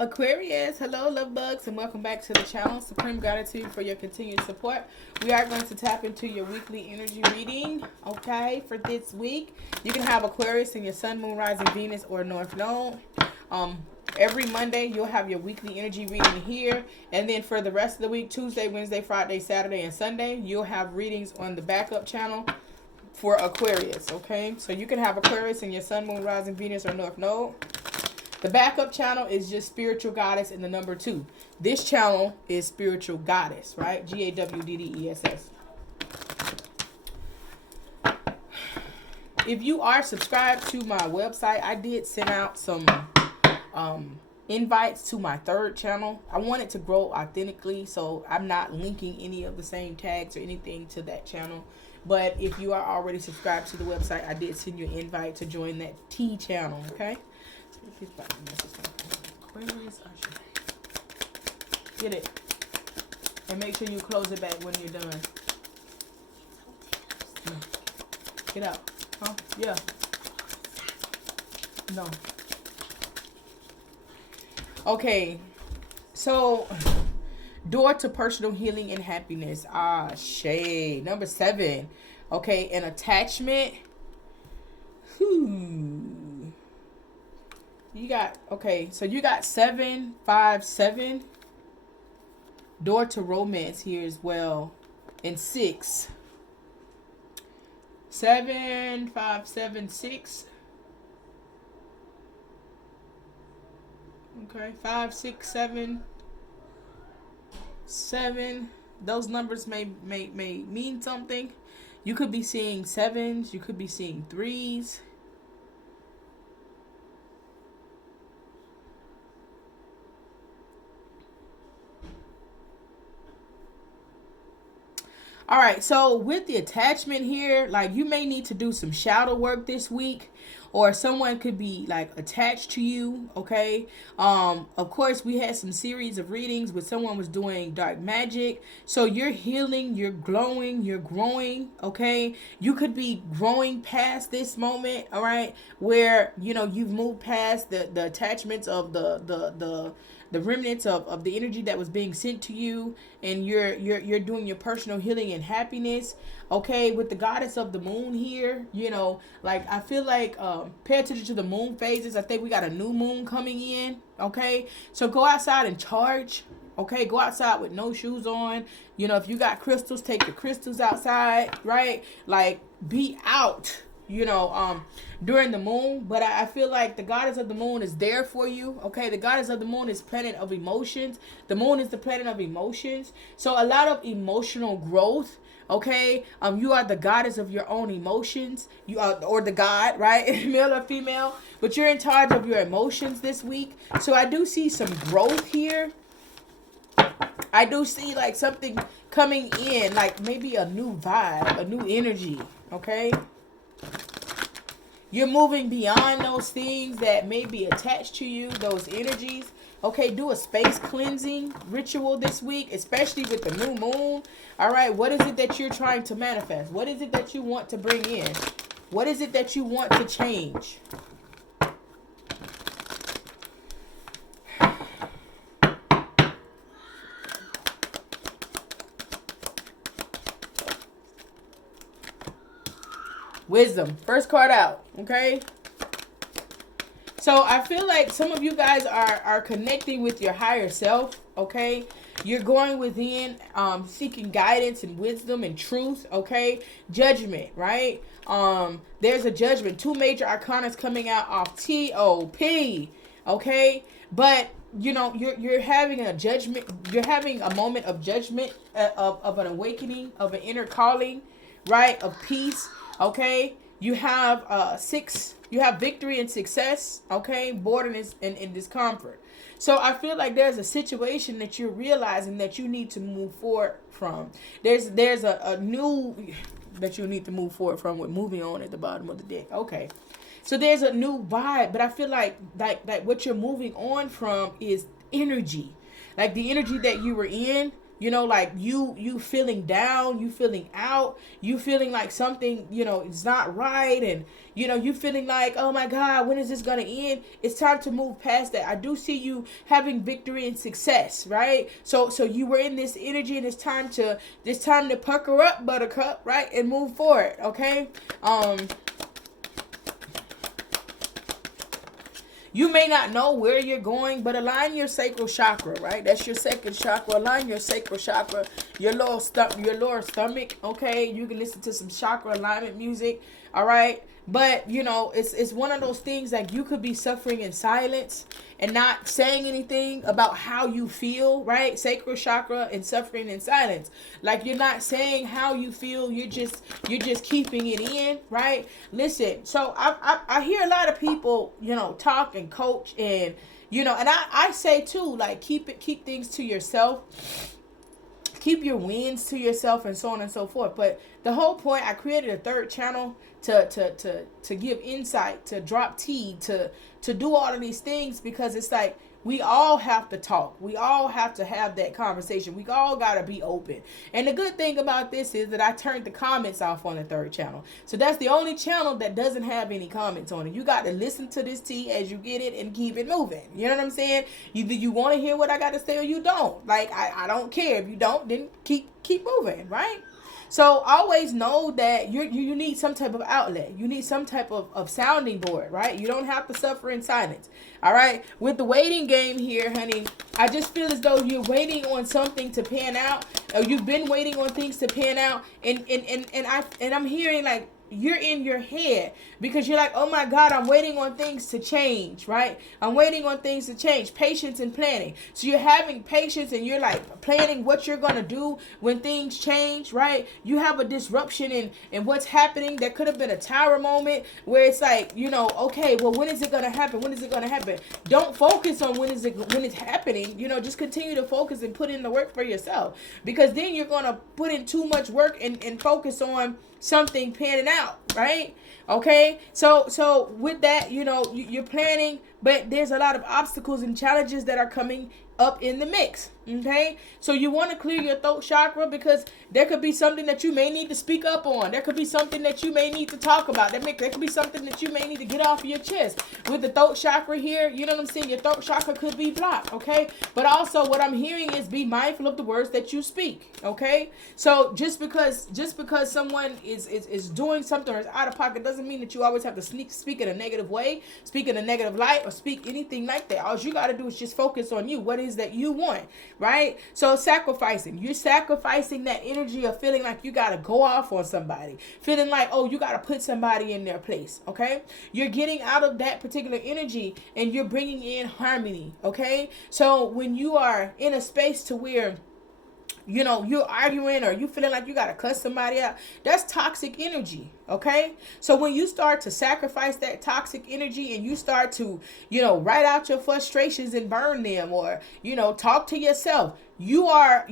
Aquarius, hello love bugs, and welcome back to the channel. Supreme gratitude for your continued support. We are going to tap into your weekly energy reading, okay, for this week. You can have Aquarius in your sun, moon, rising, Venus, or North Node. Every Monday, you'll have your weekly energy reading here. And then for the rest of the week, Tuesday, Wednesday, Friday, Saturday, and Sunday, you'll have readings on the backup channel for Aquarius, okay? So you can have Aquarius in your sun, moon, rising, Venus, or North Node. The backup channel is just Spiritual Goddess and the number 2. This channel is Spiritual Goddess, right? GAWDDESS. If you are subscribed to my website, I did send out some invites to my third channel. I want it to grow authentically, so I'm not linking any of the same tags or anything to that channel. But if you are already subscribed to the website, I did send you an invite to join that T channel, okay? Get it. And make sure you close it back when you're done. No. Get out. Huh? Yeah. No. Okay. So, door to personal healing and happiness. Shade. Number 7. Okay, an attachment. You got, okay, so you got 7, 5, 7. Door to romance here as well. And 6. 7, 5, 7, 6. Okay, 5, 6, 7. 7. Those numbers may mean something. You could be seeing 7s. You could be seeing 3s. All right, so with the attachment here, like you may need to do some shadow work this week, or someone could be like attached to you, okay? Of course, we had some series of readings where someone was doing dark magic. So you're healing, you're glowing, you're growing, okay? You could be growing past this moment, all right? Where, you know, you've moved past the attachments of the remnants of the energy that was being sent to you, and you're doing your personal healing and happiness, okay? With the goddess of the moon here, you know, like I feel like pay attention to the moon phases. I think we got a new moon coming in, okay? So go outside and charge, okay? Go outside with no shoes on. You know, if you got crystals, take your crystals outside, right? Like be out, you know, during the moon. But I feel like the goddess of the moon is there for you, okay? The goddess of the moon is planet of emotions. The moon is the planet of emotions. So a lot of emotional growth, okay? You are the goddess of your own emotions. You are, or the god, right? Male or female, but you're in charge of your emotions this week. So I do see some growth here. I do see like something coming in, like maybe a new vibe, a new energy, okay? You're moving beyond those things that may be attached to you, those energies. Okay, do a space cleansing ritual this week, especially with the new moon. All right, what is it that you're trying to manifest? What is it that you want to bring in? What is it that you want to change? Wisdom. First card out. Okay. So I feel like some of you guys are connecting with your higher self. Okay. You're going within, seeking guidance and wisdom and truth. Okay. Judgment. Right. There's a judgment. 2 major arcanas coming out off T-O-P. Okay. But you know, you're having a judgment. You're having a moment of judgment, of an awakening, of an inner calling, right? Of peace. Okay, you have 6. You have victory and success. Okay, boredom and discomfort. So I feel like there's a situation that you're realizing that you need to move forward from. There's a new that you need to move forward from, with moving on at the bottom of the deck. Okay, so there's a new vibe, but I feel like what you're moving on from is energy, like the energy that you were in. like you feeling down, you feeling out, you feeling like something, is not right, and you feeling like, oh my God, when is this gonna end? It's time to move past that. I do see you having victory and success, right? So you were in this energy, and it's time to pucker up, buttercup, right, and move forward. Okay. You may not know where you're going, but align your sacral chakra, right? That's your second chakra. Align your sacral chakra, your lower stomach, okay? You can listen to some chakra alignment music, all right? But, it's one of those things like you could be suffering in silence and not saying anything about how you feel, right? Sacral chakra and suffering in silence. Like you're not saying how you feel, you're just keeping it in, right? Listen, so I hear a lot of people, talk and coach, and and I say too, like keep things to yourself. Keep your wins to yourself, and so on and so forth. But the whole point, I created a third channel to give insight, to drop tea, to do all of these things, because it's like we all have to talk. We all have to have that conversation. We all got to be open. And the good thing about this is that I turned the comments off on the third channel. So that's the only channel that doesn't have any comments on it. You got to listen to this tea as you get it and keep it moving. You know what I'm saying? Either you want to hear what I got to say or you don't. Like, I don't care. If you don't, then keep moving, right? So always know that you need some type of outlet. You need some type of sounding board, right? You don't have to suffer in silence. All right. With the waiting game here, honey, I just feel as though you're waiting on something to pan out, or you've been waiting on things to pan out, and I'm hearing like you're in your head because you're like, oh my God, I'm waiting on things to change, right? I'm waiting on things to change. Patience and planning. So you're having patience and you're like planning what you're going to do when things change, right? You have a disruption in what's happening. There could have been a tower moment where it's like, okay, well, when is it going to happen? When is it going to happen? Don't focus on when it's happening. Just continue to focus and put in the work for yourself, because then you're going to put in too much work and focus on something panning out, right? Okay, so with that, you're planning, but there's a lot of obstacles and challenges that are coming up in the mix. Okay, so you want to clear your throat chakra, because there could be something that you may need to speak up on. There could be something that you may need to talk about. There could be something that you may need to get off of your chest. With the throat chakra here, you know what I'm saying? Your throat chakra could be blocked. Okay, but also what I'm hearing is be mindful of the words that you speak. Okay, so just because someone is doing something or is out of pocket doesn't mean that you always have to speak in a negative way, speak in a negative light, or speak anything like that. All you got to do is just focus on you. What is that you want? Right? So you're sacrificing that energy of feeling like you got to go off on somebody, feeling like, oh, you got to put somebody in their place. Okay. You're getting out of that particular energy and you're bringing in harmony. Okay. So when you are in a space to where you're arguing or you feeling like you got to cuss somebody out, that's toxic energy. Okay. So when you start to sacrifice that toxic energy and you start to, write out your frustrations and burn them, or, talk to yourself, you are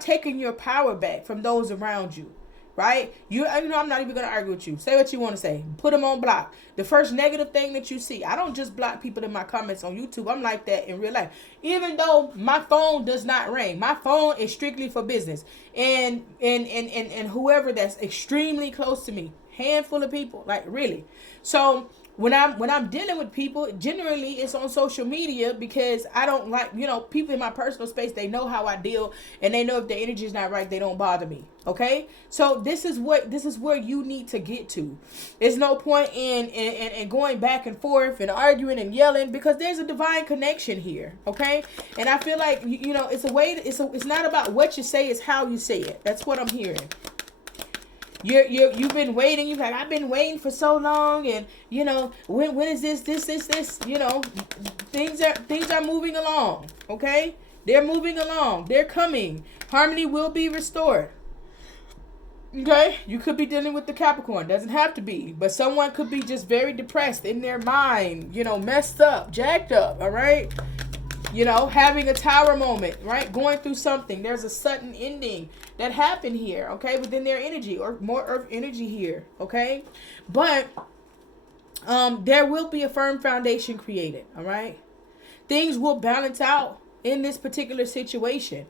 taking your power back from those around you. Right? I'm not even going to argue with you. Say what you want to say. Put them on block. The first negative thing that you see. I don't just block people in my comments on YouTube. I'm like that in real life. Even though my phone does not ring. My phone is strictly for business. And whoever that's extremely close to me. Handful of people. Like, really. So when I'm dealing with people, generally it's on social media, because I don't like, people in my personal space, they know how I deal, and they know if the energy is not right, they don't bother me. Okay. So this is where you need to get to. There's no point in going back and forth and arguing and yelling, because there's a divine connection here. Okay. And I feel like, it's not about what you say, it's how you say it. That's what I'm hearing. You've been waiting. You're like, I've been waiting for so long, and when is this? Things are moving along. Okay, they're moving along. They're coming. Harmony will be restored. Okay, you could be dealing with the Capricorn. Doesn't have to be, but someone could be just very depressed in their mind. Messed up, jacked up. All right. Having a tower moment, right? Going through something. There's a sudden ending that happened here, okay? Within their energy, or more earth energy here, okay? But there will be a firm foundation created, all right? Things will balance out in this particular situation.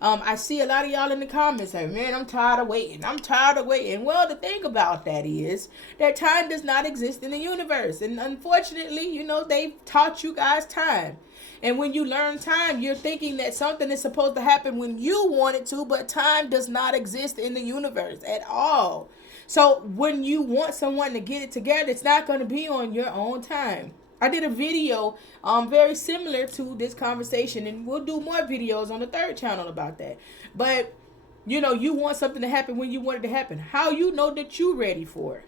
I see a lot of y'all in the comments say, man, I'm tired of waiting. I'm tired of waiting. Well, the thing about that is that time does not exist in the universe. And unfortunately, you know, they've taught you guys time. And when you learn time, you're thinking that something is supposed to happen when you want it to, but time does not exist in the universe at all. So when you want someone to get it together, it's not going to be on your own time. I did a video very similar to this conversation, and we'll do more videos on the third channel about that. But, you know, you want something to happen when you want it to happen. How you know that you're ready for it?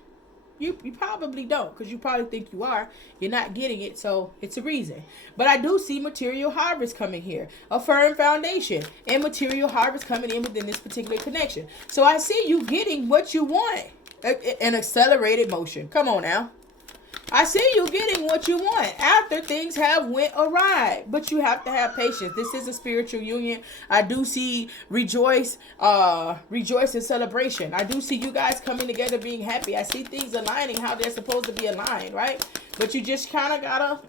You probably don't, because you probably think you are. You're not getting it, so it's a reason. But I do see material harvest coming here. A firm foundation and material harvest coming in within this particular connection. So I see you getting what you want. An accelerated motion. Come on now. I see you getting what you want after things have went awry, but you have to have patience. This is a spiritual union. I do see rejoice and celebration. I do see you guys coming together being happy. I see things aligning how they're supposed to be aligned, right? But you just kind of gotta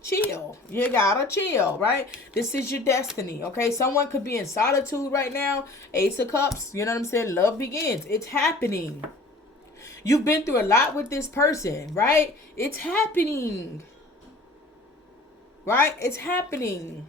chill. You gotta chill, right? This is your destiny, okay? Someone could be in solitude right now. Ace of Cups, you know what I'm saying? Love begins. It's happening. You've been through a lot with this person, right? It's happening. Right? It's happening.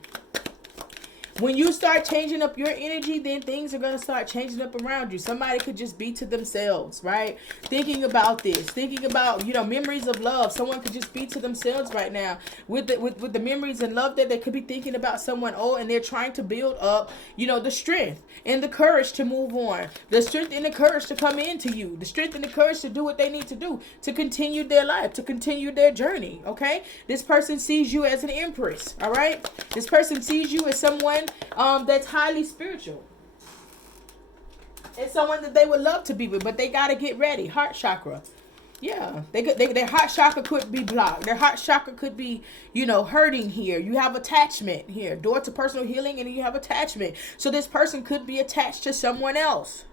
When you start changing up your energy, then things are going to start changing up around you. Somebody could just be to themselves, right? Thinking about this, thinking about, you know, memories of love. Someone could just be to themselves right now with the memories and love that they could be thinking about someone old, and they're trying to build up, you know, the strength and the courage to move on, the strength and the courage to come into you, the strength and the courage to do what they need to do to continue their life, to continue their journey, okay? This person sees you as an empress, all right? This person sees you as someone that's highly spiritual. It's someone that they would love to be with, but they got to get ready. Heart chakra. Yeah, their heart chakra could be blocked. Their heart chakra could be, you know, hurting here. You have attachment here. Door to personal healing, and you have attachment. So this person could be attached to someone else.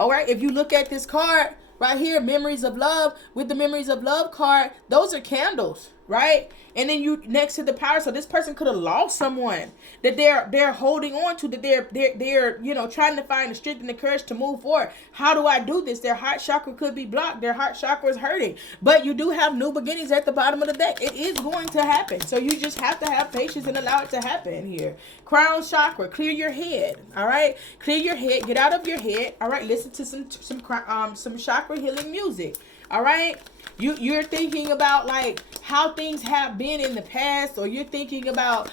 All right, if you look at this card right here, memories of love, with the memories of love card, those are candles, right? And then you next to the power. So this person could have lost someone that they're holding on to, that they're you know, trying to find the strength and the courage to move forward. How do I do this? Their heart chakra could be blocked. Their heart chakra is hurting. But you do have new beginnings at the bottom of the deck. It is going to happen. So you just have to have patience and allow it to happen here. Crown chakra, clear your head. All right, clear your head. Get out of your head. All right, listen to some chakra healing music. All right. You're thinking about like how things have been in the past, or you're thinking about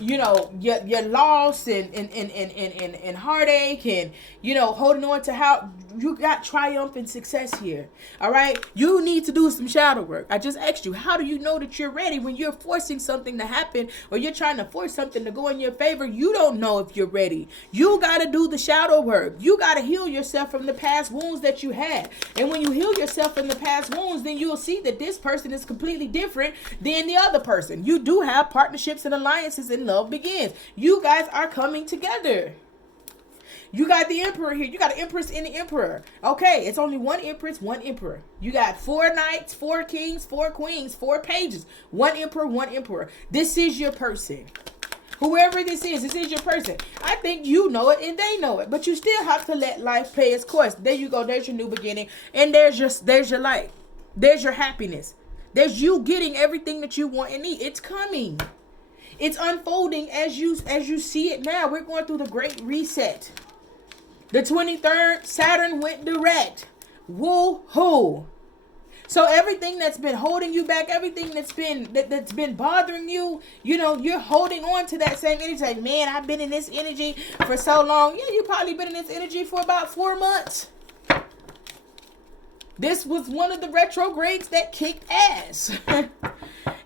you know, your loss and heartache, and, you know, holding on to how you got triumph and success here. All right, you need to do some shadow work. I just asked you, how do you know that you're ready when you're forcing something to happen, or you're trying to force something to go in your favor? You don't know if you're ready. You got to do the shadow work. You got to heal yourself from the past wounds that you had. And when you heal yourself from the past wounds, then you'll see that this person is completely different than the other person. You do have partnerships and alliances, and love begins. You guys are coming together. You got the emperor here. You got an empress and the emperor. Okay, it's only one empress, one emperor. You got 4 knights, 4 kings, 4 queens, 4 pages. One emperor, one emperor. This is your person. Whoever this is your person. I think you know it and they know it, but you still have to let life pay its course. There you go. There's your new beginning, and there's your light. There's your happiness. There's you getting everything that you want and need. It's coming. It's unfolding as you see it now. We're going through the great reset. The 23rd, Saturn went direct. Woo-hoo. So everything that's been holding you back, everything that's been bothering you, you know, you're holding on to that same energy. Like, man, I've been in this energy for so long. Yeah, you've probably been in this energy for about 4 months. This was one of the retrogrades that kicked ass.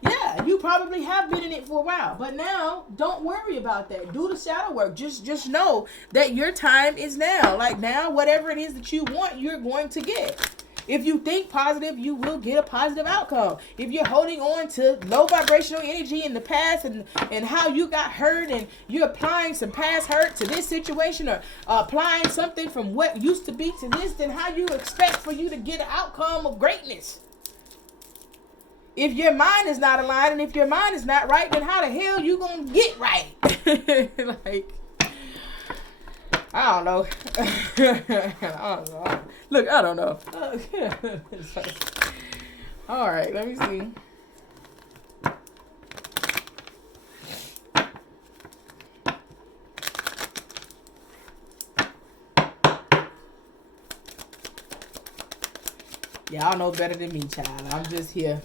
Yeah, you probably have been in it for a while. But now, don't worry about that. Do the shadow work. Just know that your time is now. Like now, whatever it is that you want, you're going to get. If you think positive, you will get a positive outcome. If you're holding on to low vibrational energy in the past and how you got hurt, and you're applying some past hurt to this situation, or applying something from what used to be to this, then how you expect for you to get an outcome of greatness? if your mind is not aligned and if your mind is not right, then how the hell you gonna get right? Like, I don't know. I don't know. Look, I don't know. All right, let me see. Y'all know better than me, child. I'm just here.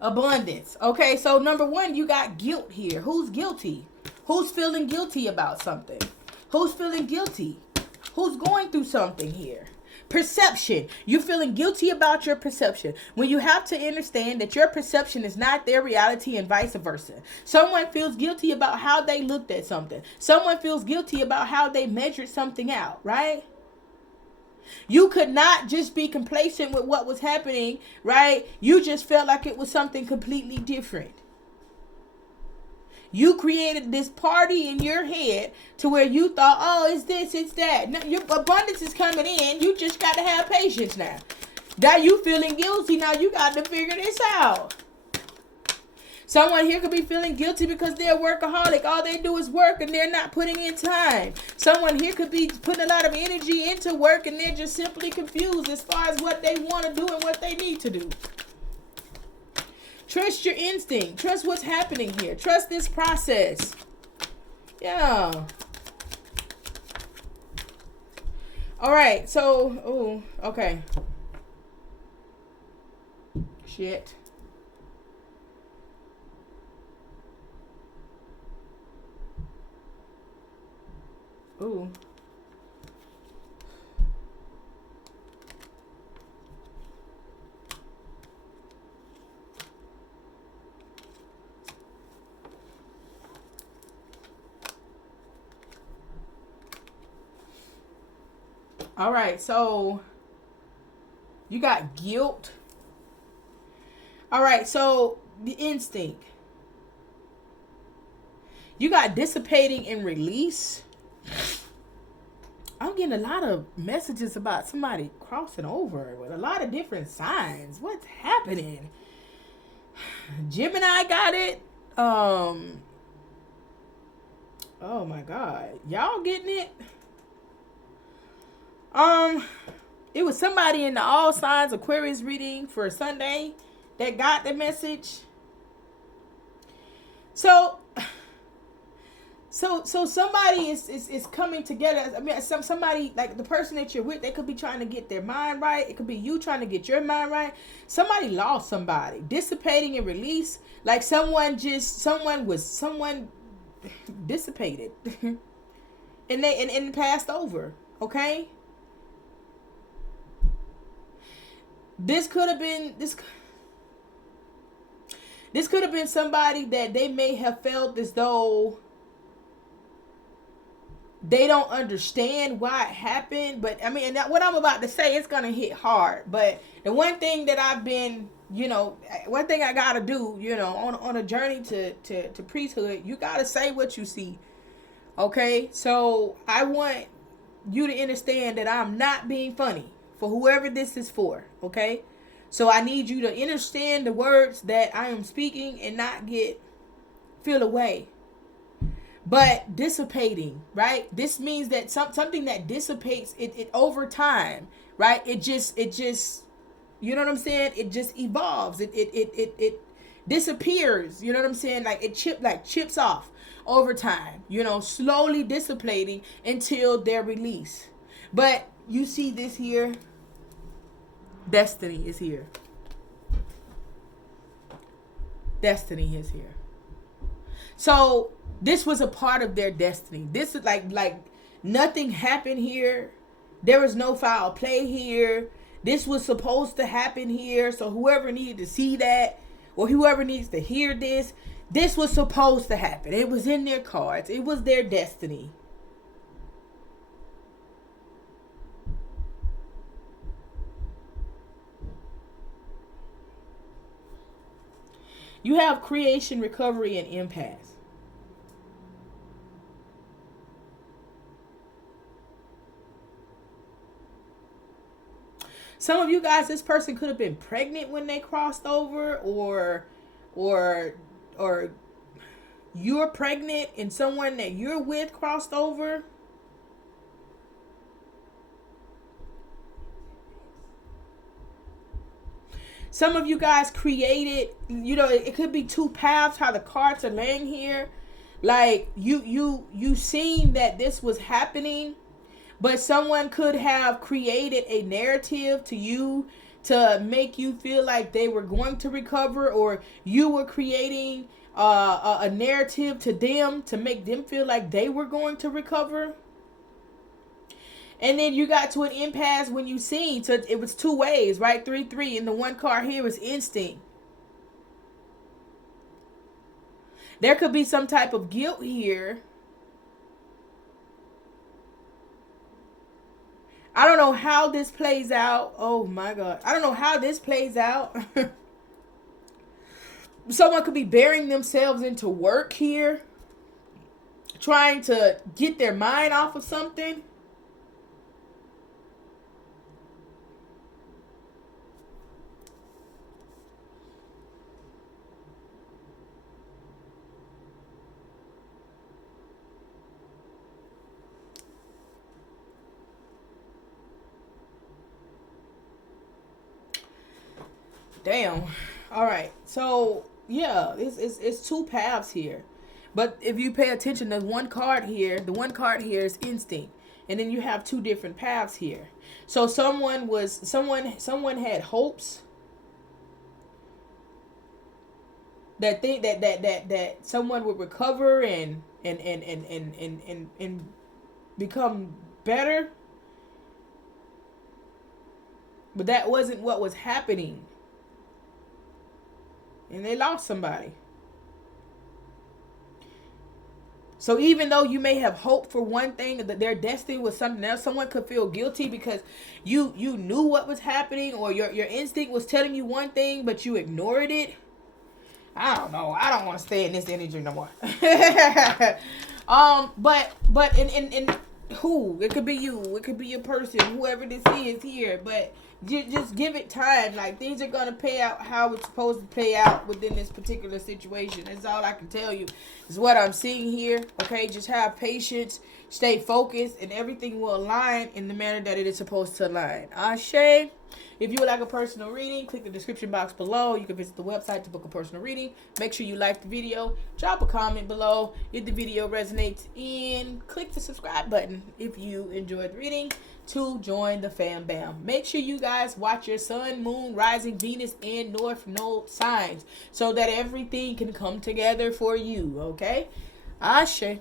Abundance. Okay, so number one, you got guilt here. Who's guilty? Who's feeling guilty about something? Who's feeling guilty? Who's going through something here? Perception. You're feeling guilty about your perception. When you have to understand that your perception is not their reality and vice versa. Someone feels guilty about how they looked at something. Someone feels guilty about how they measured something out, right? You could not just be complacent with what was happening, right? You just felt like it was something completely different. You created this party in your head to where you thought, oh, it's this, it's that. Now, your abundance is coming in. You just got to have patience now. Now you feeling guilty. Now you got to figure this out. Someone here could be feeling guilty because they're a workaholic. All they do is work and they're not putting in time. Someone here could be putting a lot of energy into work and they're just simply confused as far as what they want to do and what they need to do. Trust your instinct. Trust what's happening here. Trust this process. Yeah. All right. So, okay. Shit. Ooh. All right, so you got guilt. All right, so the instinct. You got dissipating and release. I'm getting a lot of messages about somebody crossing over with a lot of different signs. What's happening? Gemini got it. Oh my God. Y'all getting it? It was somebody in the all signs Aquarius reading for Sunday that got the message. So somebody is coming together. I mean, somebody, like the person that you're with, they could be trying to get their mind right. It could be you trying to get your mind right. Somebody lost somebody. Dissipating and release. Like someone dissipated. and passed over. Okay? This could have been somebody that they may have felt as though they don't understand why it happened. But I mean, and what I'm about to say, it's gonna hit hard. But the one thing that I've been, one thing I gotta do, on a journey to priesthood, you gotta say what you see. Okay, so I want you to understand that I'm not being funny for whoever this is for. Okay, so I need you to understand the words that I am speaking and not feel away. But dissipating, right? This means that something that dissipates it over time, right? It just, you know what I'm saying? It just evolves. It disappears. You know what I'm saying? Like it chips off over time. Slowly dissipating until they're released. But you see this here. Destiny is here. Destiny is here. So this was a part of their destiny. This is like nothing happened here. There was no foul play here. This was supposed to happen here. So whoever needed to see that, or whoever needs to hear this was supposed to happen. It was in their cards. It was their destiny. You have creation, recovery, and impasse. Some of you guys, this person could have been pregnant when they crossed over, or you're pregnant and someone that you're with crossed over. Some of you guys created, it could be two paths how the cards are laying here. Like you seen that this was happening, but someone could have created a narrative to you to make you feel like they were going to recover, or you were creating a narrative to them to make them feel like they were going to recover. And then you got to an impasse when you seen. So it was two ways, right? 3-3. And the one card here is instinct. There could be some type of guilt here. I don't know how this plays out. Oh my God. I don't know how this plays out. Someone could be burying themselves into work here, trying to get their mind off of something. Damn. All right. So yeah, it's two paths here, but if you pay attention, there's one card here. The one card here is instinct, and then you have two different paths here. So someone had hopes that that someone would recover and become better, but that wasn't what was happening. And they lost somebody. So even though you may have hope for one thing, that their destiny was something else, someone could feel guilty because you knew what was happening, or your instinct was telling you one thing, but you ignored it. I don't know. I don't want to stay in this energy no more. But in who? It could be you. It could be your person, whoever this is here. But just give it time. Like, things are going to play out how it's supposed to play out within this particular situation. That's all I can tell you. Is what I'm seeing here. Okay, just have patience. Stay focused. And everything will align in the manner that it is supposed to align. Ashe. If you would like a personal reading, click the description box below. You can visit the website to book a personal reading. Make sure you like the video. Drop a comment below if the video resonates. And click the subscribe button if you enjoyed the reading to join the fam bam. Make sure you guys watch your sun, moon, rising, Venus, and North Node signs so that everything can come together for you. Okay? Ashe.